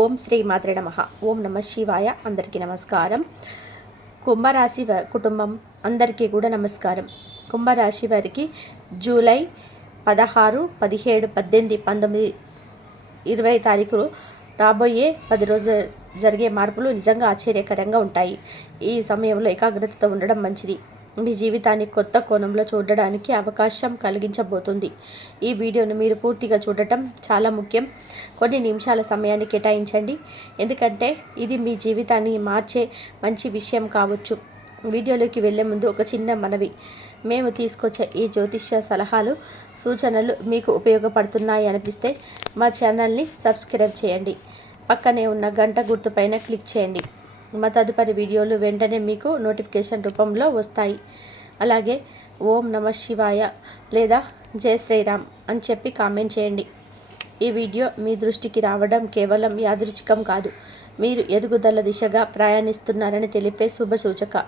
ఓం శ్రీ మాత్రే నమః. ఓం నమ శివాయ. అందరికీ నమస్కారం. కుంభరాశి కుటుంబం అందరికీ కూడా నమస్కారం. కుంభరాశి వారికి జూలై 16, 17, 18, 19, 20 తారీఖులు రాబోయే 10 రోజులు జరిగే మార్పులు నిజంగా ఆశ్చర్యకరంగా ఉంటాయి. ఈ సమయంలో ఏకాగ్రతతో ఉండడం మంచిది. మీ జీవితాన్ని కొత్త కోణంలో చూడడానికి అవకాశం కలిగించబోతుంది. ఈ వీడియోను మీరు పూర్తిగా చూడటం చాలా ముఖ్యం. కొన్ని నిమిషాల సమయాన్ని కేటాయించండి, ఎందుకంటే ఇది మీ జీవితాన్ని మార్చే మంచి విషయం కావచ్చు. వీడియోలోకి వెళ్ళే ముందు ఒక చిన్న మనవి. మేము తీసుకొచ్చే ఈ జ్యోతిష్య సలహాలు, సూచనలు మీకు ఉపయోగపడుతున్నాయి అనిపిస్తే మా ఛానల్ని సబ్స్క్రైబ్ చేయండి. పక్కనే ఉన్న గంట గుర్తుపైన క్లిక్ చేయండి. మా తదుపరి వీడియోలు వెంటనే మీకు నోటిఫికేషన్ రూపంలో వస్తాయి. అలాగే ఓం నమ శివాయ లేదా జై శ్రీరామ్ అని చెప్పి కామెంట్ చేయండి. ఈ వీడియో మీ దృష్టికి రావడం కేవలం యాదృచ్ఛికం కాదు, మీరు ఎదుగుదల దిశగా ప్రయాణిస్తున్నారని తెలిపే శుభ సూచక.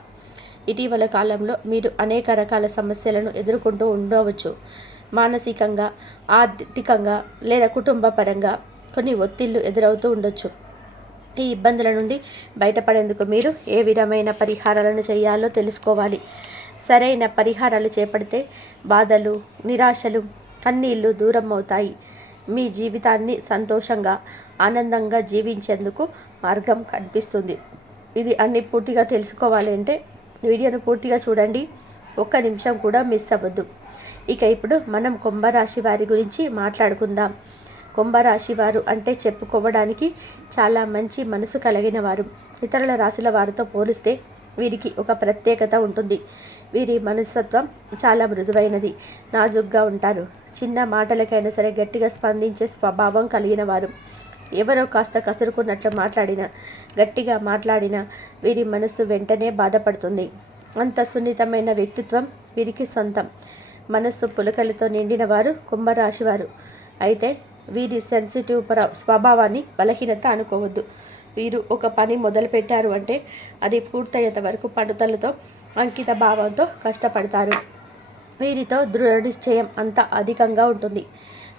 ఇటీవల కాలంలో మీరు అనేక రకాల సమస్యలను ఎదుర్కొంటూ ఉండవచ్చు. మానసికంగా, ఆర్థికంగా లేదా కుటుంబ పరంగా కొన్ని ఒత్తిళ్లు ఎదురవుతూ ఉండొచ్చు. ఈ ఇబ్బందుల నుండి బయటపడేందుకు మీరు ఏ విధమైన పరిహారాలను చేయాలో తెలుసుకోవాలి. సరైన పరిహారాలు చేపడితే బాధలు, నిరాశలు, కన్నీళ్లు దూరం అవుతాయి. మీ జీవితాన్ని సంతోషంగా, ఆనందంగా జీవించేందుకు మార్గం కనిపిస్తుంది. ఇది అన్ని పూర్తిగా తెలుసుకోవాలి అంటే వీడియోను పూర్తిగా చూడండి. ఒక్క నిమిషం కూడా మిస్ అవ్వద్దు. ఇక ఇప్పుడు మనం కుంభరాశి వారి గురించి మాట్లాడుకుందాం. కుంభరాశి వారు అంటే చెప్పుకోవడానికి చాలా మంచి మనసు కలిగిన వారు. ఇతరుల రాశుల వారితో పోలిస్తే వీరికి ఒక ప్రత్యేకత ఉంటుంది. వీరి మనస్తత్వం చాలా మృదువైనది, నాజుగ్గా ఉంటారు. చిన్న మాటలకైనా సరే గట్టిగా స్పందించే స్వభావం కలిగిన వారు. ఎవరో కాస్త కసురుకున్నట్లు మాట్లాడినా, గట్టిగా మాట్లాడినా వీరి మనసు వెంటనే బాధపడుతుంది. అంత సున్నితమైన వ్యక్తిత్వం వీరికి సొంతం. మనస్సు పులకలతో నిండిన వారు కుంభరాశి వారు. అయితే వీరి సెన్సిటివ్ స్వభావాన్ని బలహీనత అనుకోవద్దు. వీరు ఒక పని మొదలుపెట్టారు అంటే అది పూర్తయ్యేంత వరకు పట్టుదలతో, అంకిత భావంతో కష్టపడతారు. వీరితో దృఢ నిశ్చయం అంత అధికంగా ఉంటుంది.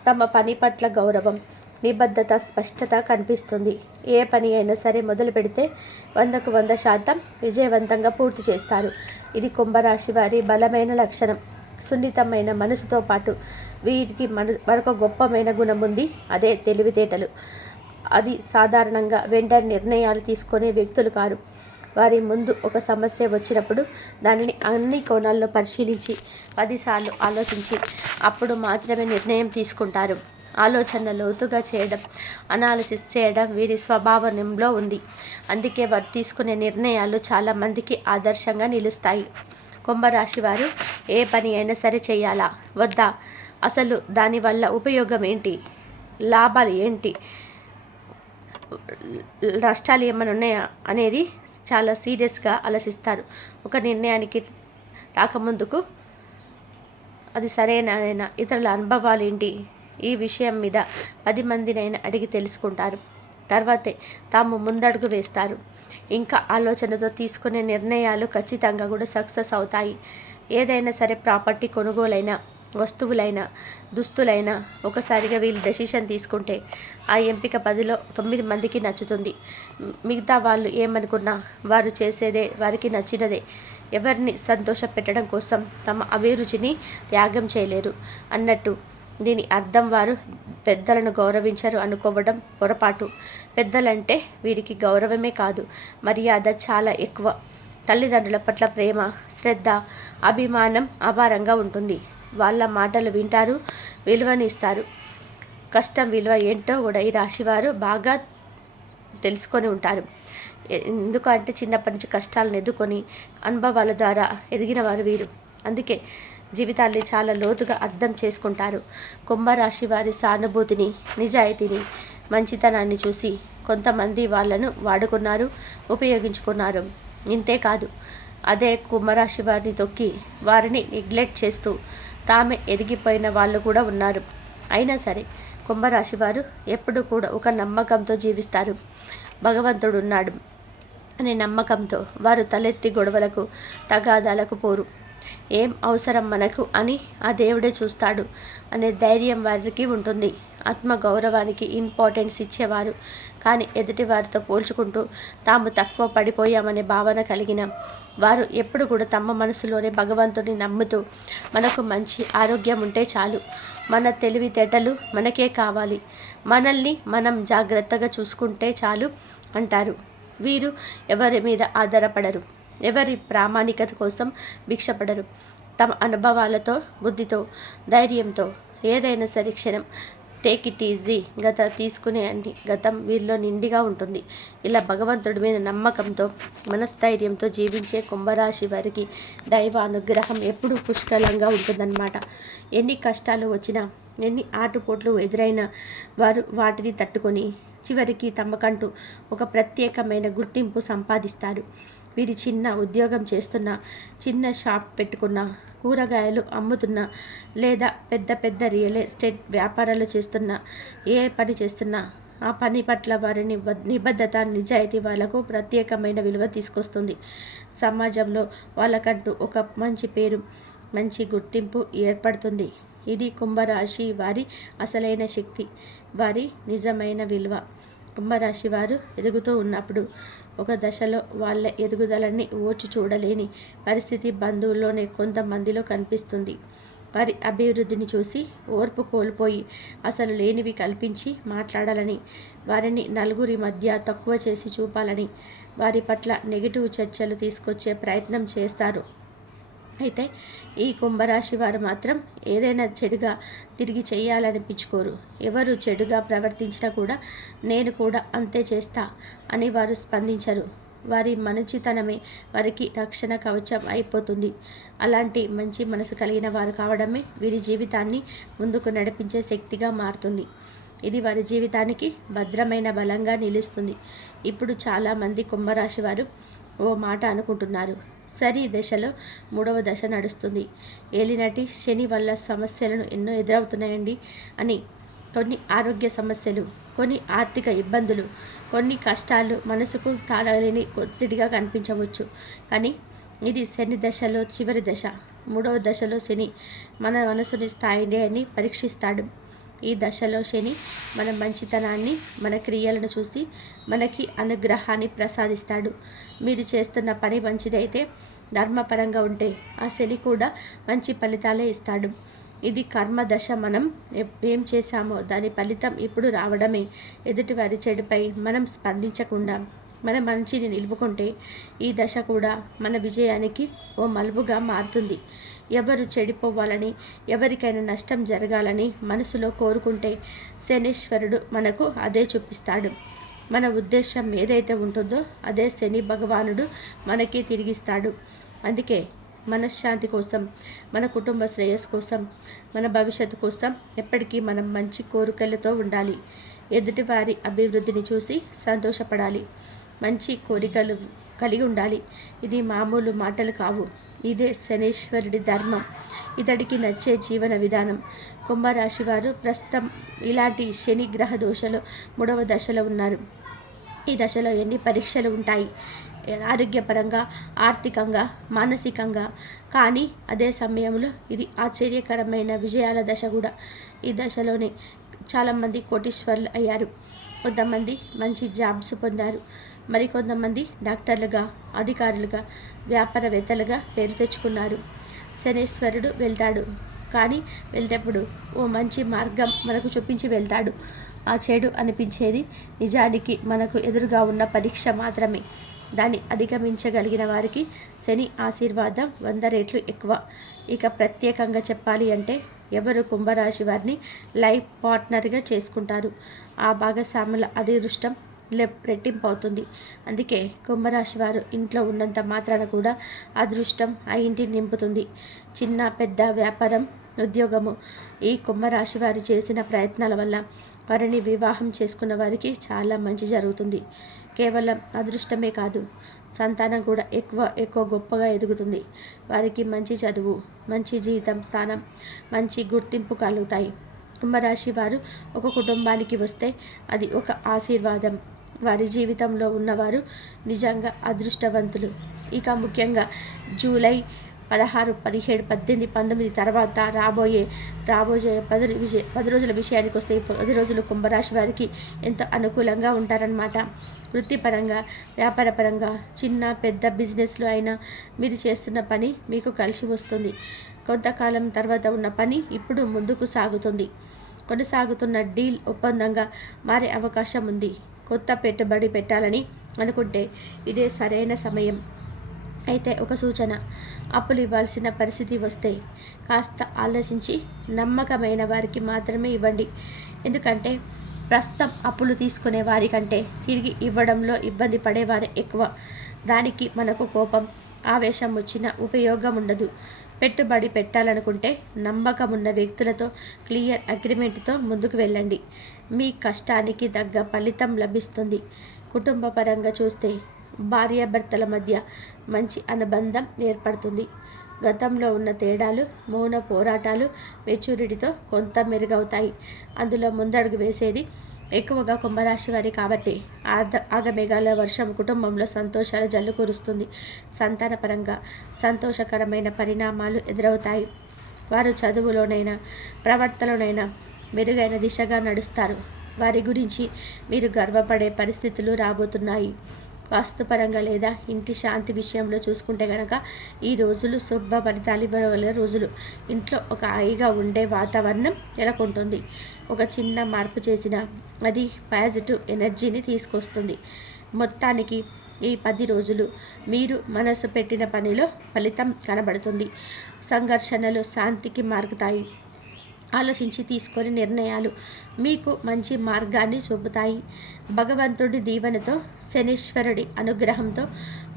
తమ పని పట్ల గౌరవం, నిబద్ధత, స్పష్టత కనిపిస్తుంది. ఏ పని అయినా సరే మొదలు పెడితే 100కు 100% విజయవంతంగా పూర్తి చేస్తారు. ఇది కుంభరాశి వారి బలమైన లక్షణం. సున్నితమైన మనసుతో పాటు వీరికి మరొక గొప్పమైన గుణం ఉంది. అదే తెలివితేటలు. అది సాధారణంగా వెంటనే నిర్ణయాలు తీసుకునే వ్యక్తులు కారు. వారి ముందు ఒక సమస్య వచ్చినప్పుడు దానిని అన్ని కోణాల్లో పరిశీలించి 10 సార్లు ఆలోచించి అప్పుడు మాత్రమే నిర్ణయం తీసుకుంటారు. ఆలోచన లోతుగా చేయడం, అనాలిసిస్ చేయడం వీరి స్వభావంలో ఉంది. అందుకే వారు తీసుకునే నిర్ణయాలు చాలామందికి ఆదర్శంగా నిలుస్తాయి. కుంభరాశి వారు ఏ పని అయినా సరే చేయాలా వద్దా, అసలు దానివల్ల ఉపయోగం ఏంటి, లాభాలు ఏంటి, నష్టాలు ఏమైనా ఉన్నాయా అనేది చాలా సీరియస్గా ఆలోచిస్తారు. ఒక నిర్ణయానికి రాకముందుకు అది సరైన ఇతరుల అనుభవాలు ఏంటి, ఈ విషయం మీద 10 మందినైనా అడిగి తెలుసుకుంటారు. తర్వాతే తాము ముందడుగు వేస్తారు. ఇంకా ఆలోచనతో తీసుకునే నిర్ణయాలు ఖచ్చితంగా కూడా సక్సెస్ అవుతాయి. ఏదైనా సరే ప్రాపర్టీ కొనుగోలైనా, వస్తువులైనా, దుస్తులైనా ఒకసారిగా వీళ్ళు డెసిషన్ తీసుకుంటే ఆ ఎంపిక 10లో 9 మందికి నచ్చుతుంది. మిగతా వాళ్ళు ఏమనుకున్నా వారు చేసేదే వారికి నచ్చినదే. ఎవరిని సంతోష పెట్టడం కోసం తమ అభిరుచిని త్యాగం చేయలేరు అన్నట్టు. దీని అర్థం వారు పెద్దలను గౌరవించరు అనుకోవడం పొరపాటు. పెద్దలంటే వీరికి గౌరవమే కాదు, మర్యాద చాలా ఎక్కువ. తల్లిదండ్రుల పట్ల ప్రేమ, శ్రద్ధ, అభిమానం అపారంగా ఉంటుంది. వాళ్ళ మాటలు వింటారు, విలువనిస్తారు. కష్టం విలువ ఏంటో కూడా ఈ రాశివారు బాగా తెలుసుకొని ఉంటారు. ఎందుకంటే చిన్నప్పటి నుంచి కష్టాలను ఎదుర్కొని అనుభవాల ద్వారా ఎదిగిన వారు వీరు. అందుకే జీవితాన్ని చాలా లోతుగా అర్థం చేసుకుంటారు. కుంభరాశి వారి సానుభూతిని, నిజాయితీని, మంచితనాన్ని చూసి కొంతమంది వాళ్ళను వాడుకున్నారు, ఉపయోగించుకున్నారు. ఇంతేకాదు, అదే కుంభరాశి వారిని తొక్కి వారిని నెగ్లెక్ట్ చేస్తూ తామే ఎదిగిపోయిన వాళ్ళు కూడా ఉన్నారు. అయినా సరే కుంభరాశి వారు ఎప్పుడు కూడా ఒక నమ్మకంతో జీవిస్తారు. భగవంతుడు ఉన్నాడు అనే నమ్మకంతో వారు తలెత్తి గొడవలకు, తగాదాలకు పోరు. ఏం అవసరం మనకు అని ఆ దేవుడే చూస్తాడు అనే ధైర్యం వారికి ఉంటుంది. ఆత్మ గౌరవానికి ఇంపార్టెన్స్ ఇచ్చేవారు, కానీ ఎదుటి వారితో పోల్చుకుంటూ తాము తక్కువ పడిపోయామనే భావన కలిగిన వారు ఎప్పుడు కూడా తమ మనసులోనే భగవంతుని నమ్ముతూ మనకు మంచి ఆరోగ్యం ఉంటే చాలు, మన తెలివితేటలు మనకే కావాలి, మనల్ని మనం జాగ్రత్తగా చూసుకుంటే చాలు అంటారు. వీరు ఎవరి మీద ఆధారపడరు, ఎవరి ప్రామాణికత కోసం భిక్షపడరు. తమ అనుభవాలతో, బుద్ధితో, ధైర్యంతో ఏదైనా సరే క్షణం టేక్ ఇట్ ఈజీ తీసుకునే అన్ని గతం వీరిలో నిండిగా ఉంటుంది. ఇలా భగవంతుడి మీద నమ్మకంతో, మనస్థైర్యంతో జీవించే కుంభరాశి వారికి దైవ అనుగ్రహం ఎప్పుడూ పుష్కలంగా ఉంటుందన్నమాట. ఎన్ని కష్టాలు వచ్చినా, ఎన్ని ఆటుపోట్లు ఎదురైనా వారు వాటిని తట్టుకొని చివరికి తమకంటూ ఒక ప్రత్యేకమైన గుర్తింపు సంపాదిస్తారు. వీరి చిన్న ఉద్యోగం చేస్తున్నా, చిన్న షాప్ పెట్టుకున్నా, కూరగాయలు అమ్ముతున్నా, లేదా పెద్ద పెద్ద రియల్ ఎస్టేట్ వ్యాపారాలు చేస్తున్నా, ఏ పని చేస్తున్నా ఆ పని పట్ల వారి నిబద్ధత, నిజాయితీ వాళ్ళకు ప్రత్యేకమైన విలువ తీసుకొస్తుంది. సమాజంలో వాళ్ళకంటూ ఒక మంచి పేరు, మంచి గుర్తింపు ఏర్పడుతుంది. ఇది కుంభరాశి వారి అసలైన శక్తి, వారి నిజమైన విలువ. కుంభరాశి వారు ఎదుగుతూ ఉన్నప్పుడు ఒక దశలో వాళ్ళ ఎదుగుదలని ఓర్చి చూడలేని పరిస్థితి బంధువుల్లోనే కొంతమందిలో కనిపిస్తుంది. వారి అభివృద్ధిని చూసి ఓర్పు కోల్పోయి అసలు లేనివి కల్పించి మాట్లాడాలని, వారిని నలుగురి మధ్య తక్కువ చేసి చూపాలని, వారి పట్ల నెగిటివ్ చర్చలు తీసుకొచ్చే ప్రయత్నం చేస్తారు. అయితే ఈ కుంభరాశి వారు మాత్రం ఏదైనా చెడుగా తిరిగి చేయాలనిపించుకోరు. ఎవరు చెడుగా ప్రవర్తించినా కూడా నేను కూడా అంతే చేస్తా అని వారు స్పందించరు. వారి మంచితనమే వారికి రక్షణ కవచం అయిపోతుంది. అలాంటి మంచి మనసు కలిగిన వారు కావడమే వీరి జీవితాన్ని ముందుకు నడిపించే శక్తిగా మారుతుంది. ఇది వారి జీవితానికి భద్రమైన బలంగా నిలుస్తుంది. ఇప్పుడు చాలామంది కుంభరాశి వారు ఓ మాట అనుకుంటున్నారు, సరి దశలో 3వ దశ నడుస్తుంది, ఏలినటి శని వల్ల సమస్యలను ఎన్నో ఎదురవుతున్నాయండి అని. కొన్ని ఆరోగ్య సమస్యలు, కొన్ని ఆర్థిక ఇబ్బందులు, కొన్ని కష్టాలు మనసుకు తాళలేని ఒత్తిడిగా కనిపించవచ్చు. కానీ ఇది శని దశలో చివరి దశ. 3వ దశలో శని మన మనసుని స్థాయిని పరీక్షిస్తాడు. ఈ దశలో శని మన మంచితనాన్ని, మన క్రియలను చూసి మనకి అనుగ్రహాన్ని ప్రసాదిస్తాడు. మీరు చేస్తున్న పని మంచిదైతే, ధర్మపరంగా ఉంటే ఆ శని కూడా మంచి ఫలితాలే ఇస్తాడు. ఇది కర్మ దశ. మనం ఏం చేశామో దాని ఫలితం ఇప్పుడు రావడమే. ఎదుటివారి చెడుపై మనం స్పందించకుండా మన మంచిని నిలుపుకుంటే ఈ దశ కూడా మన విజయానికి ఓ మలుపుగా మారుతుంది. ఎవరు చెడిపోవాలని, ఎవరికైనా నష్టం జరగాలని మనసులో కోరుకుంటే శనీశ్వరుడు మనకు అదే చూపిస్తాడు. మన ఉద్దేశం ఏదైతే ఉంటుందో అదే శని భగవానుడు మనకి తిరిగిస్తాడు. అందుకే మనశ్శాంతి కోసం, మన కుటుంబ శ్రేయస్సు కోసం, మన భవిష్యత్తు కోసం ఎప్పటికీ మనం మంచి కోరికలతో ఉండాలి. ఎదుటివారి అభివృద్ధిని చూసి సంతోషపడాలి. మంచి కోరికలు కలిగి ఉండాలి. ఇది మామూలు మాటలు కావు. ఇదే శనీశ్వరుడి ధర్మం, ఇతడికి నచ్చే జీవన విధానం. కుంభరాశి వారు ప్రస్తుతం ఇలాంటి శని గ్రహ దోషలో 3వ దశలో ఉన్నారు. ఈ దశలో ఎన్ని పరీక్షలు ఉంటాయి, ఆరోగ్యపరంగా, ఆర్థికంగా, మానసికంగా. కానీ అదే సమయంలో ఇది ఆశ్చర్యకరమైన విజయాల దశ కూడా. ఈ దశలోనే చాలామంది కోటీశ్వరులు అయ్యారు. కొంతమంది మంచి జాబ్స్ పొందారు. మరికొంతమంది డాక్టర్లుగా, అధికారులుగా, వ్యాపారవేత్తలుగా పేరు తెచ్చుకున్నారు. శనీశ్వరుడు వెళ్తాడు, కానీ వెళ్ళేటప్పుడు ఓ మంచి మార్గం మనకు చూపించి వెళ్తాడు. ఆ చెడు అనిపించేది నిజానికి మనకు ఎదురుగా ఉన్న పరీక్ష మాత్రమే. దాన్ని అధిగమించగలిగిన వారికి శని ఆశీర్వాదం 100 రెట్లు ఎక్కువ. ఇక ప్రత్యేకంగా చెప్పాలి అంటే ఎవరు కుంభరాశి వారిని లైఫ్ పార్ట్నర్గా చేసుకుంటారు, ఆ భాగస్వాముల అదృష్టం రెట్టింపు అవుతుంది. అందుకే కుంభరాశి వారు ఇంట్లో ఉన్నంత మాత్రాన కూడా అదృష్టం ఆ ఇంటిని నింపుతుంది. చిన్న పెద్ద వ్యాపారం, ఉద్యోగము, ఈ కుంభరాశి వారు చేసిన ప్రయత్నాల వల్ల వారిని వివాహం చేసుకున్న వారికి చాలా మంచి జరుగుతుంది. కేవలం అదృష్టమే కాదు, సంతానం కూడా ఎక్కువ గొప్పగా ఎదుగుతుంది. వారికి మంచి చదువు, మంచి జీతం, స్థానం, మంచి గుర్తింపు కలుగుతాయి. కుంభరాశి వారు ఒక కుటుంబానికి వస్తే అది ఒక ఆశీర్వాదం. వారి జీవితంలో ఉన్నవారు నిజంగా అదృష్టవంతులు. ఇక ముఖ్యంగా జూలై 16, 17, 18, 19 తర్వాత రాబోయే 10 రోజుల విషయానికి వస్తే ఈ 10 రోజులు కుంభరాశి వారికి ఎంతో అనుకూలంగా ఉంటారనమాట. వృత్తిపరంగా, వ్యాపారపరంగా, చిన్న పెద్ద బిజినెస్లో అయినా మీరు చేస్తున్న పని మీకు కలిసి వస్తుంది. కొంతకాలం తర్వాత ఉన్న పని ఇప్పుడు ముందుకు సాగుతుంది. కొనసాగుతున్న డీల్ ఒప్పందంగా మారే అవకాశం ఉంది. కొత్త పెట్టుబడి పెట్టాలని అనుకుంటే ఇదే సరైన సమయం. అయితే ఒక సూచన, అప్పులు ఇవ్వాల్సిన పరిస్థితి వస్తే కాస్త ఆలోచించి నమ్మకమైన వారికి మాత్రమే ఇవ్వండి. ఎందుకంటే ప్రస్తుతం అప్పులు తీసుకునే వారికంటే తిరిగి ఇవ్వడంలో ఇబ్బంది పడేవారే ఎక్కువ. దానికి మనకు కోపం, ఆవేశం వచ్చిన ఉపయోగం ఉండదు. పెట్టుబడి పెట్టాలనుకుంటే నమ్మకం ఉన్న వ్యక్తులతో క్లియర్ అగ్రిమెంట్తో ముందుకు వెళ్ళండి. మీ కష్టానికి తగ్గ ఫలితం లభిస్తుంది. కుటుంబ పరంగా చూస్తే భార్యాభర్తల మధ్య మంచి అనుబంధం ఏర్పడుతుంది. గతంలో ఉన్న తేడాలు, మౌన పోరాటాలు మెచ్యూరిటీతో కొంత మెరుగవుతాయి. అందులో ముందడుగు వేసేది ఎక్కువగా కుంభరాశి వారి కాబట్టి ఆగమేఘాల వర్షం కుటుంబంలో సంతోషాల జల్లు కురుస్తుంది. సంతానపరంగా సంతోషకరమైన పరిణామాలు ఎదురవుతాయి. వారు చదువులోనైనా ప్రవర్తనలోనైనా మెరుగైన దిశగా నడుస్తారు. వారి గురించి మీరు గర్వపడే పరిస్థితులు రాబోతున్నాయి. వాస్తుపరంగా లేదా ఇంటి శాంతి విషయంలో చూసుకుంటే కనుక ఈ రోజులు శుభ ఫలితాలు ఇవ్వగల రోజులు. ఇంట్లో ఒక హాయిగా ఉండే వాతావరణం నెలకొంటుంది. ఒక చిన్న మార్పు చేసినా అది పాజిటివ్ ఎనర్జీని తీసుకొస్తుంది. మొత్తానికి ఈ 10 రోజులు మీరు మనసు పెట్టిన పనిలో ఫలితం కనబడుతుంది. సంఘర్షణలు శాంతికి మారుతాయి. ఆలోచించి తీసుకొని నిర్ణయాలు మీకు మంచి మార్గాన్ని చూపుతాయి. భగవంతుడి దీవెనతో, శనీశ్వరుడి అనుగ్రహంతో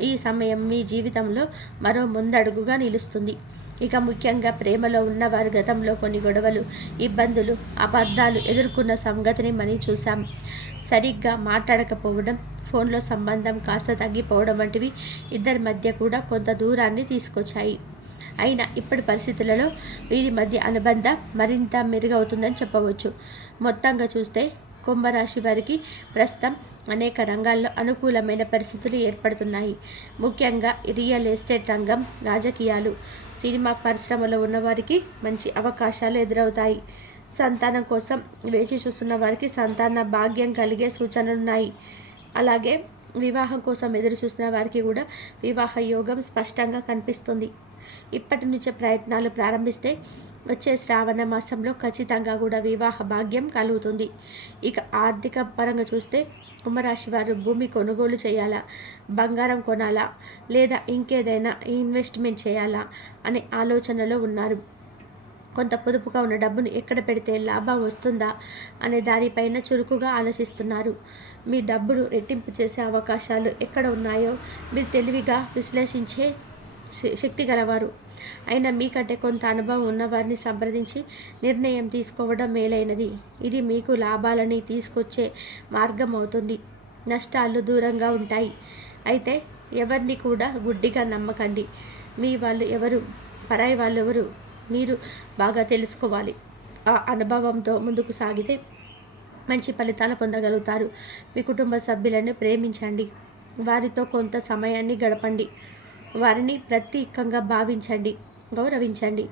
ఈ సమయం మీ జీవితంలో మరో ముందడుగుగా నిలుస్తుంది. ఇక ముఖ్యంగా ప్రేమలో ఉన్నవారు గతంలో కొన్ని గొడవలు, ఇబ్బందులు, అపార్థాలు ఎదుర్కొన్న సంగతిని మనం చూసాం. సరిగ్గా మాట్లాడకపోవడం, ఫోన్లో సంబంధం కాస్త తగ్గిపోవడం వంటివి ఇద్దరి మధ్య కూడా కొంత దూరాన్ని తీసుకొచ్చాయి. అయినా ఇప్పటి పరిస్థితులలో వీరి మధ్య అనుబంధం మరింత మెరుగవుతుందని చెప్పవచ్చు. మొత్తంగా చూస్తే కుంభరాశి వారికి ప్రస్తుతం అనేక రంగాల్లో అనుకూలమైన పరిస్థితులు ఏర్పడుతున్నాయి. ముఖ్యంగా రియల్ ఎస్టేట్ రంగం, రాజకీయాలు, సినిమా పరిశ్రమలో ఉన్నవారికి మంచి అవకాశాలు ఎదురవుతాయి. సంతానం కోసం వేచి చూస్తున్న వారికి సంతాన భాగ్యం కలిగే సూచనలున్నాయి. అలాగే వివాహం కోసం ఎదురు చూస్తున్న వారికి కూడా వివాహ యోగం స్పష్టంగా కనిపిస్తుంది. ఇప్పటి నుంచే ప్రయత్నాలు ప్రారంభిస్తే వచ్చే శ్రావణ మాసంలో ఖచ్చితంగా కూడా వివాహ భాగ్యం కలుగుతుంది. ఇక ఆర్థిక పరంగా చూస్తే కుంభరాశి వారు భూమి కొనుగోలు చేయాలా, బంగారం కొనాలా, లేదా ఇంకేదైనా ఇన్వెస్ట్మెంట్ చేయాలా అనే ఆలోచనలో ఉన్నారు. కొంత పొదుపుగా ఉన్న డబ్బును ఎక్కడ పెడితే లాభం వస్తుందా అనే దానిపైన చురుకుగా ఆలోచిస్తున్నారు. మీ డబ్బును రెట్టింపు చేసే అవకాశాలు ఎక్కడ ఉన్నాయో మీరు తెలివిగా విశ్లేషించే శక్తి గలవారు. అయినా మీకంటే కొంత అనుభవం ఉన్నవారిని సంప్రదించి నిర్ణయం తీసుకోవడం మేలైనది. ఇది మీకు లాభాలని తీసుకొచ్చే మార్గం అవుతుంది. నష్టాలు దూరంగా ఉంటాయి. అయితే ఎవరిని కూడా గుడ్డిగా నమ్మకండి. మీ వాళ్ళు ఎవరు, పరాయి వాళ్ళు ఎవరు మీరు బాగా తెలుసుకోవాలి. ఆ అనుభవంతో ముందుకు సాగితే మంచి ఫలితాలు పొందగలుగుతారు. మీ కుటుంబ సభ్యులను ప్రేమించండి. వారితో కొంత సమయాన్ని గడపండి. వారిని ప్రత్యేకంగా భావించండి, గౌరవించండి.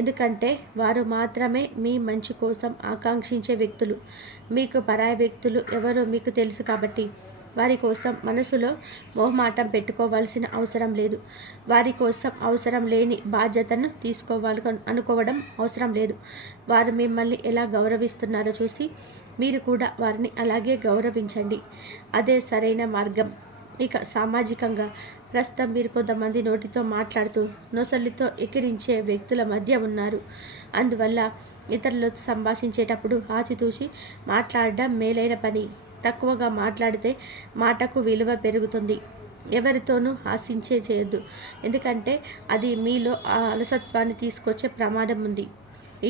ఎందుకంటే వారు మాత్రమే మీ మంచి కోసం ఆకాంక్షించే వ్యక్తులు. మీకు పరాయి వ్యక్తులు ఎవరో మీకు తెలుసు కాబట్టి వారి కోసం మనసులో మొహమాటం పెట్టుకోవాల్సిన అవసరం లేదు. వారి కోసం అవసరం లేని బాధ్యతను తీసుకోవాలి అనుకోవడం అవసరం లేదు. వారు మిమ్మల్ని ఎలా గౌరవిస్తున్నారో చూసి మీరు కూడా వారిని అలాగే గౌరవించండి. అదే సరైన మార్గం. ఇక సామాజికంగా ప్రస్తుతం మీరు కొంతమంది నోటితో మాట్లాడుతూ నొసలితో ఎకిరించే వ్యక్తుల మధ్య ఉన్నారు. అందువల్ల ఇతరులతో సంభాషించేటప్పుడు ఆచితూచి మాట్లాడడం మేలైన పని. తక్కువగా మాట్లాడితే మాటకు విలువ పెరుగుతుంది. ఎవరితోనూ ఆశించే చేయొద్దు. ఎందుకంటే అది మీలో ఆ అలసత్వాన్ని తీసుకొచ్చే ప్రమాదం ఉంది.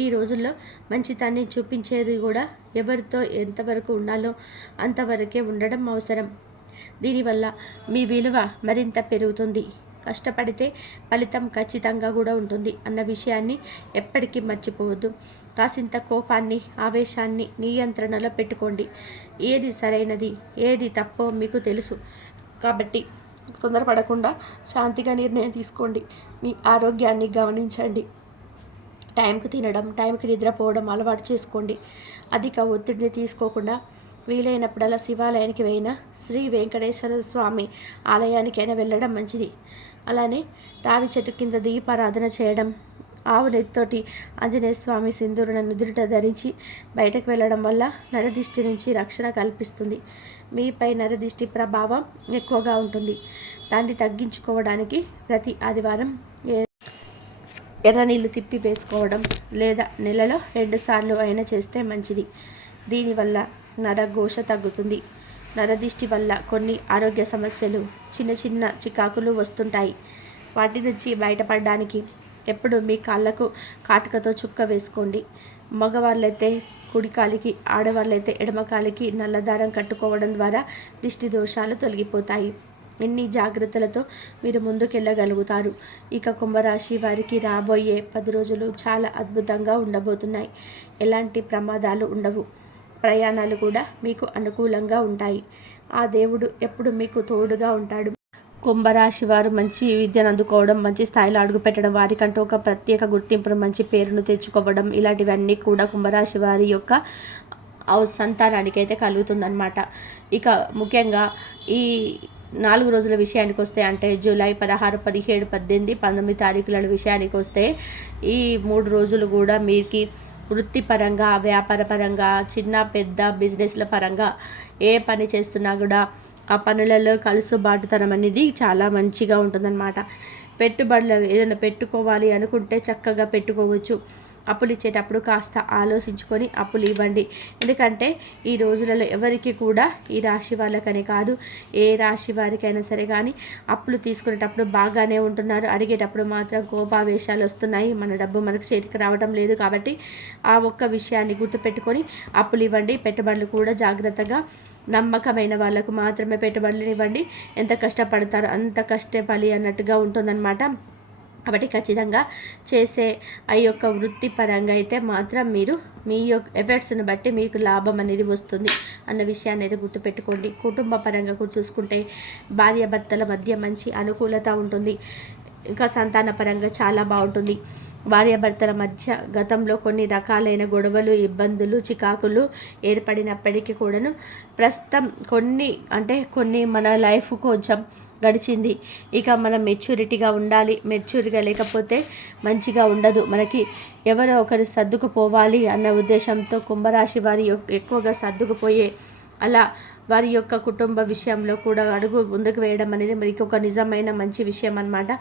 ఈ రోజుల్లో మంచితనాన్ని చూపించేది కూడా ఎవరితో ఎంతవరకు ఉండాలో అంతవరకే ఉండడం అవసరం. దీనివల్ల మీ విలువ మరింత పెరుగుతుంది. కష్టపడితే ఫలితం ఖచ్చితంగా కూడా ఉంటుంది అన్న విషయాన్ని ఎప్పటికీ మర్చిపోవద్దు. కాసింత కోపాన్ని, ఆవేశాన్ని నియంత్రణలో పెట్టుకోండి. ఏది సరైనది, ఏది తప్పో మీకు తెలుసు కాబట్టి తొందరపడకుండా శాంతిగా నిర్ణయం తీసుకోండి. మీ ఆరోగ్యాన్ని గమనించండి. టైంకి తినడం, టైంకి నిద్రపోవడం అలవాటు చేసుకోండి. అధిక ఒత్తిడిని తీసుకోకుండా వీలైనప్పుడల్లా శివాలయానికి అయినా, శ్రీ వెంకటేశ్వర స్వామి ఆలయానికైనా వెళ్ళడం మంచిది. అలానే రావి చెట్టు కింద దీపారాధన చేయడం, ఆవు నెత్తోటి ఆంజనేయ స్వామి సింధూరును నుదుట ధరించి బయటకు వెళ్ళడం వల్ల నరదిష్టి నుంచి రక్షణ కల్పిస్తుంది. మీపై నరదిష్టి ప్రభావం ఎక్కువగా ఉంటుంది. దాన్ని తగ్గించుకోవడానికి ప్రతి ఆదివారం ఎర్ర నీళ్ళు తిప్పి వేసుకోవడం లేదా నెలలో 2 సార్లు అయినా చేస్తే మంచిది. దీనివల్ల నరఘోష తగ్గుతుంది. నరదిష్టి వల్ల కొన్ని ఆరోగ్య సమస్యలు, చిన్న చిన్న చికాకులు వస్తుంటాయి. వాటి నుంచి బయటపడడానికి ఎప్పుడు మీ కాళ్ళకు కాటుకతో చుక్క వేసుకోండి. మగవాళ్ళైతే కుడి కాలికి, ఆడవాళ్ళైతే ఎడమ కాలికి నల్లదారం కట్టుకోవడం ద్వారా దిష్టి దోషాలు తొలగిపోతాయి. ఇన్ని జాగ్రత్తలతో మీరు ముందుకెళ్ళగలుగుతారు. ఇక కుంభరాశి వారికి రాబోయే 10 రోజులు చాలా అద్భుతంగా ఉండబోతున్నాయి. ఎలాంటి ప్రమాదాలు ఉండవు. ప్రయాణాలు కూడా మీకు అనుకూలంగా ఉంటాయి. ఆ దేవుడు ఎప్పుడు మీకు తోడుగా ఉంటాడు. కుంభరాశి వారు మంచి విద్యను అందుకోవడం, మంచి స్థాయిలో అడుగుపెట్టడం, వారికంటూ ఒక ప్రత్యేక గుర్తింపును, మంచి పేరును తెచ్చుకోవడం, ఇలాంటివన్నీ కూడా కుంభరాశి వారి యొక్క సంతానానికి అయితే కలుగుతుందన్నమాట. ఇక ముఖ్యంగా ఈ 4 రోజుల విషయానికి వస్తే, అంటే జూలై 16, 17, 18, 19 తారీఖుల విషయానికి వస్తే, ఈ 3 రోజులు కూడా మీకు వృత్తిపరంగా, వ్యాపారపరంగా, చిన్న పెద్ద బిజినెస్ల పరంగా ఏ పని చేస్తున్నా కూడా ఆ పనులలో కలుసుబాటుతనం అనేది చాలా మంచిగా ఉంటుందన్నమాట. పెట్టుబడులు ఏదైనా పెట్టుకోవాలి అనుకుంటే చక్కగా పెట్టుకోవచ్చు. అప్పులు ఇచ్చేటప్పుడు కాస్త ఆలోచించుకొని అప్పులు ఇవ్వండి. ఎందుకంటే ఈ రోజులలో ఎవరికి కూడా, ఈ రాశి వాళ్ళకనే కాదు, ఏ రాశి వారికైనా సరే కానీ అప్పులు తీసుకునేటప్పుడు బాగానే ఉంటున్నారు. అడిగేటప్పుడు మాత్రం కోపావేశాలు వస్తున్నాయి. మన డబ్బు మనకు చేతికి రావడం లేదు. కాబట్టి ఆ ఒక్క విషయాన్ని గుర్తుపెట్టుకొని అప్పులు ఇవ్వండి. పెట్టుబడులు కూడా జాగ్రత్తగా నమ్మకమైన వాళ్ళకు మాత్రమే పెట్టుబడులు ఇవ్వండి. ఎంత కష్టపడతారో అంత కష్టపడి అన్నట్టుగా ఉంటుందన్నమాట. కాబట్టి ఖచ్చితంగా చేసే ఆ యొక్క వృత్తిపరంగా అయితే మాత్రం మీరు మీ యొక్క ఎఫర్ట్స్ని బట్టి మీకు లాభం అనేది వస్తుంది అన్న విషయాన్ని అయితే గుర్తుపెట్టుకోండి. కుటుంబ పరంగా కూడా చూసుకుంటే భార్యాభర్తల మధ్య మంచి అనుకూలత ఉంటుంది. ఇంకా సంతాన పరంగా చాలా బాగుంటుంది. భార్యాభర్తల మధ్య గతంలో కొన్ని రకాలైన గొడవలు, ఇబ్బందులు, చికాకులు ఏర్పడినప్పటికీ కూడాను ప్రస్తుతం కొన్ని మన లైఫ్ కొంచెం గడిచింది. ఇక మనం మెచ్యూరిటీగా ఉండాలి. మెచ్యూరిటీగా లేకపోతే మంచిగా ఉండదు. మనకి ఎవరో ఒకరు సర్దుకుపోవాలి అన్న ఉద్దేశంతో కుంభరాశి వారి ఎక్కువగా సర్దుకుపోయే, అలా వారి యొక్క కుటుంబ విషయంలో కూడా అడుగు ముందుకు వేయడం అనేది మనకి ఒక నిజమైన మంచి విషయం అన్నమాట.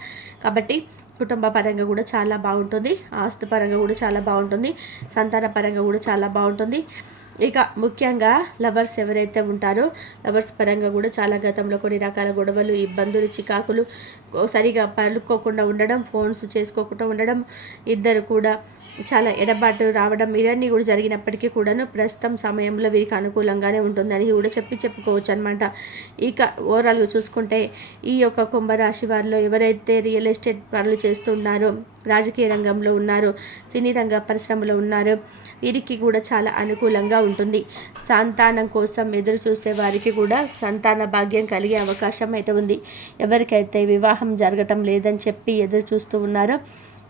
కాబట్టి కుటుంబ పరంగా కూడా చాలా బాగుంటుంది. ఆస్తి పరంగా కూడా చాలా బాగుంటుంది. సంతాన పరంగా కూడా చాలా బాగుంటుంది. ఇక ముఖ్యంగా లవర్స్ ఎవరైతే ఉంటారో, లవర్స్ పరంగా కూడా చాలా గతంలో కొన్ని రకాల గొడవలు, ఇబ్బందులు, చికాకులు, సరిగా పలుకోకుండా ఉండడం, ఫోన్స్ చేసుకోకుండా ఉండడం, ఇద్దరు కూడా చాలా ఎడబాటు రావడం, ఇవన్నీ కూడా జరిగినప్పటికీ కూడాను ప్రస్తుతం సమయంలో వీరికి అనుకూలంగానే ఉంటుందని కూడా చెప్పుకోవచ్చు అనమాట. ఇక ఓవరాల్గా చూసుకుంటే ఈ యొక్క కుంభరాశి వారిలో ఎవరైతే రియల్ ఎస్టేట్ పనులు చేస్తున్నారో, రాజకీయ రంగంలో ఉన్నారో, సినీ రంగ పరిశ్రమలో ఉన్నారో, వీరికి కూడా చాలా అనుకూలంగా ఉంటుంది. సంతానం కోసం ఎదురు చూసే వారికి కూడా సంతాన భాగ్యం కలిగే అవకాశం అయితే ఉంది. ఎవరికైతే వివాహం జరగటం లేదని చెప్పి ఎదురు చూస్తూ ఉన్నారో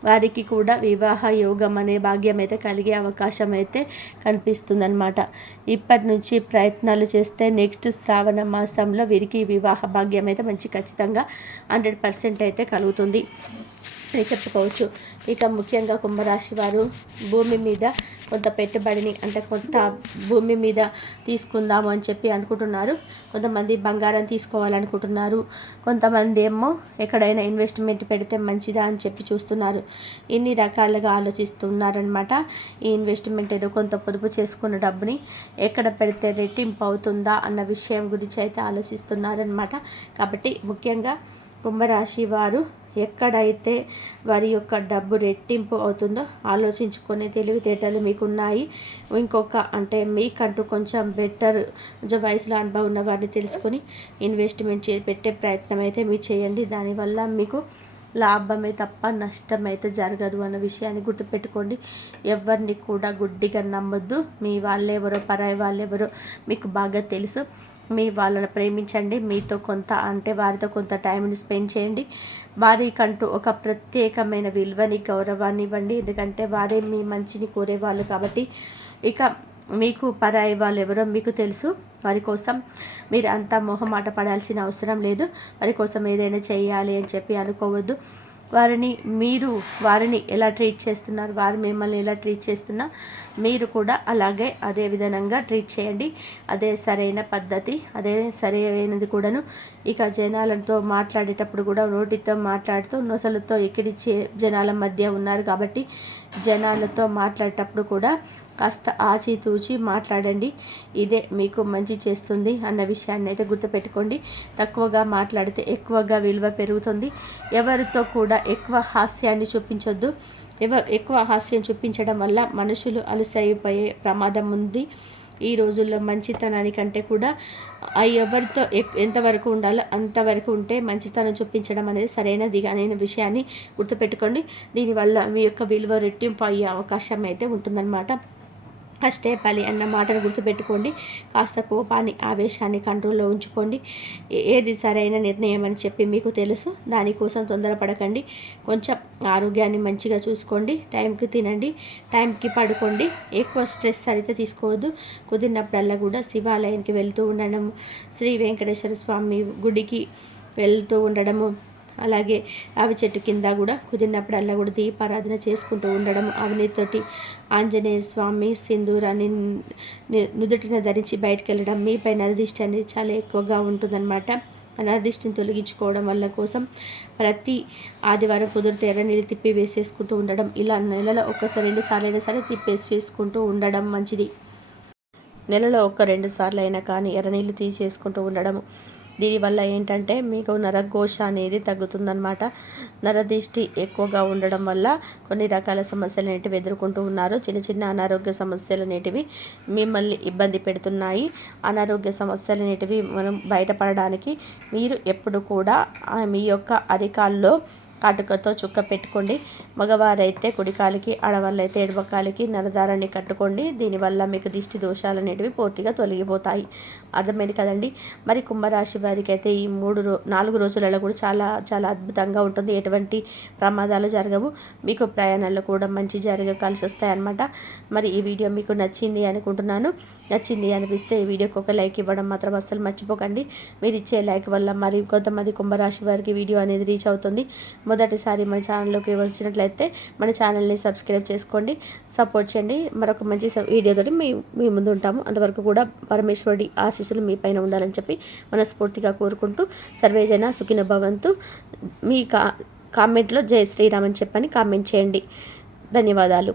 వారికి కూడా వివాహ యోగం అనే భాగ్యం అయితే కలిగే అవకాశం అయితే కనిపిస్తుందన్నమాట. ఇప్పటి నుంచి ప్రయత్నాలు చేస్తే నెక్స్ట్ శ్రావణ మాసంలో వీరికి వివాహ భాగ్యం అయితే మంచి ఖచ్చితంగా 100% అయితే కలుగుతుంది అని చెప్పుకోవచ్చు. ఇక ముఖ్యంగా కుంభరాశి వారు భూమి మీద కొంత పెట్టుబడిని, అంటే కొంత భూమి మీద తీసుకుందాము అని చెప్పి అనుకుంటున్నారు. కొంతమంది బంగారం తీసుకోవాలనుకుంటున్నారు. కొంతమంది ఏమో ఎక్కడైనా ఇన్వెస్ట్మెంట్ పెడితే మంచిదా అని చెప్పి చూస్తున్నారు. ఇన్ని రకాలుగా ఆలోచిస్తున్నారనమాట. ఈ ఇన్వెస్ట్మెంట్ ఏదో కొంత పొదుపు చేసుకున్న డబ్బుని ఎక్కడ పెడితే రెట్టింపు అవుతుందా అన్న విషయం గురించి అయితే ఆలోచిస్తున్నారనమాట. కాబట్టి ముఖ్యంగా కుంభరాశి వారు ఎక్కడైతే వారి యొక్క డబ్బు రెట్టింపు అవుతుందో ఆలోచించుకునే తెలివితేటలు మీకున్నాయి. అంటే మీకంటూ కొంచెం బెటర్, కొంచెం వయసులో అనుభవం ఉన్న వారిని తెలుసుకొని ఇన్వెస్ట్మెంట్ పెట్టే ప్రయత్నం అయితే మీరు చేయండి. దానివల్ల మీకు లాభమే తప్ప నష్టం అయితే జరగదు అన్న విషయాన్ని గుర్తుపెట్టుకోండి. ఎవరిని కూడా గుడ్డిగా నమ్మొద్దు. మీ వాళ్ళెవరో, పరాయి వాళ్ళెవరో మీకు బాగా తెలుసు. వాళ్ళని ప్రేమించండి. మీతో కొంత అంటే వారితో కొంత టైంని స్పెండ్ చేయండి. వారికంటూ ఒక ప్రత్యేకమైన విలువని, గౌరవాన్ని ఇవ్వండి. ఎందుకంటే వారే మీ మంచిని కోరేవాళ్ళు కాబట్టి. ఇక మీకు పరాయి వాళ్ళు ఎవరో మీకు తెలుసు. వారి కోసం మీరు అంతా మొహమాట పడాల్సిన అవసరం లేదు. వారి కోసం ఏదైనా చేయాలి అని చెప్పి అనుకోవద్దు. వారిని ఎలా ట్రీట్ చేస్తున్నారు, వారు మిమ్మల్ని ఎలా ట్రీట్ చేస్తున్నా మీరు కూడా అదే విధంగా ట్రీట్ చేయండి. అదే సరైన పద్ధతి, అదే సరైనది కూడాను. ఇక జనాలతో మాట్లాడేటప్పుడు కూడా నోటితో మాట్లాడుతూ నొసలుతో ఎక్కిరిచ్చే జనాల మధ్య ఉన్నారు కాబట్టి జనాలతో మాట్లాడేటప్పుడు కూడా కాస్త ఆచితూచి మాట్లాడండి. ఇదే మీకు మంచి చేస్తుంది అన్న విషయాన్ని అయితే గుర్తుపెట్టుకోండి. తక్కువగా మాట్లాడితే ఎక్కువగా విలువ పెరుగుతుంది. ఎవరితో కూడా ఎక్కువ హాస్యాన్ని చూపించొద్దు. ఎక్కువ హాస్యం చూపించడం వల్ల మనుషులు అలసైపోయే ప్రమాదం ఉంది. ఈ రోజుల్లో మంచితనానికంటే కూడా ఎవరితో ఎంతవరకు ఉండాలో అంతవరకు ఉంటే మంచితనం చూపించడం అనేది సరైనది అనే విషయాన్ని గుర్తుపెట్టుకోండి. దీనివల్ల మీ యొక్క విలువ రెట్టింపు అయ్యే అవకాశం అయితే ఉంటుందన్నమాట. కష్టే పలి అన్న మాటను గుర్తుపెట్టుకోండి. కాస్త కోపాన్ని, ఆవేశాన్ని కంట్రోల్లో ఉంచుకోండి. ఏది సరైన నిర్ణయం అని చెప్పి మీకు తెలుసు. దానికోసం తొందరపడకండి. కొంచెం ఆరోగ్యాన్ని మంచిగా చూసుకోండి. టైంకి తినండి, టైంకి పడుకోండి. ఎక్కువ స్ట్రెస్ అయితే తీసుకోవద్దు. కుదిరినప్పుడల్లా కూడా శివాలయానికి వెళ్తూ ఉండడము, శ్రీ వెంకటేశ్వర స్వామి గుడికి వెళ్తూ ఉండడము, అలాగే రావి చెట్టు కింద కూడా కుదిరినప్పుడల్లా కూడా దీపారాధన చేసుకుంటూ ఉండడం, అవినీతోటి ఆంజనేయ స్వామి సింధూరాన్ని నుదుటిన ధరించి బయటకు వెళ్ళడం మీపై నరదిష్టి అనేది చాలా ఎక్కువగా ఉంటుందన్నమాట. నరదిష్టిని తొలగించుకోవడం వల్ల కోసం ప్రతి ఆదివారం కుదిరితే ఎర్ర నీళ్ళు తిప్పి వేసేసుకుంటూ ఉండడం, ఇలా నెలలో ఒక్కసారి 2 సార్లు అయినా సరే తిప్పేసి చేసుకుంటూ ఉండడం మంచిది. నెలలో 1-2 సార్లు అయినా కానీ ఎర్ర నీళ్ళు తీసేసుకుంటూ ఉండడము. దీనివల్ల ఏంటంటే మీకు నరఘోష అనేది తగ్గుతుందన్నమాట. నరదిష్టి ఎక్కువగా ఉండడం వల్ల కొన్ని రకాల సమస్యలు అనేటివి ఎదుర్కొంటూ ఉన్నారు. చిన్న చిన్న అనారోగ్య సమస్యలు అనేటివి మిమ్మల్ని ఇబ్బంది పెడుతున్నాయి. అనారోగ్య సమస్యలు అనేటివి మనం బయటపడడానికి మీరు ఎప్పుడు కూడా మీ యొక్క అరికాల్లో కాటుకతో చుక్క పెట్టుకోండి. మగవారైతే కుడికాలికి, ఆడవాళ్ళైతే ఎడమకాలికి నరదారాన్ని కట్టుకోండి. దీనివల్ల మీకు దిష్టి దోషాలు అనేటివి పూర్తిగా తొలగిపోతాయి. అర్థమైంది కదండి. మరి కుంభరాశి వారికి అయితే ఈ 4 రోజులలో కూడా చాలా చాలా అద్భుతంగా ఉంటుంది. ఎటువంటి ప్రమాదాలు జరగవు. మీకు ప్రయాణాలు కూడా మంచి కలిసి వస్తాయన్నమాట. మరి ఈ వీడియో మీకు నచ్చింది అనుకుంటున్నాను. నచ్చింది అనిపిస్తే ఈ వీడియోకి ఒక లైక్ ఇవ్వడం మాత్రం అస్సలు మర్చిపోకండి. మీరు ఇచ్చే లైక్ వల్ల మరి కొంతమంది కుంభరాశి వారికి వీడియో అనేది రీచ్ అవుతుంది. మొదటిసారి మన ఛానల్లోకి వచ్చినట్లయితే మన ఛానల్ని సబ్స్క్రైబ్ చేసుకోండి, సపోర్ట్ చేయండి. మరొక మంచి వీడియోతోటి మీ ముందు ఉంటాము. అంతవరకు కూడా పరమేశ్వరుడి ఆశీస్సులు మీ పైన ఉండాలని చెప్పి మనస్ఫూర్తిగా కోరుకుంటూ సర్వేజన సుఖిన భవంతు. మీ కామెంట్లో జై శ్రీరామ్ అని చెప్పని కామెంట్ చేయండి. ధన్యవాదాలు.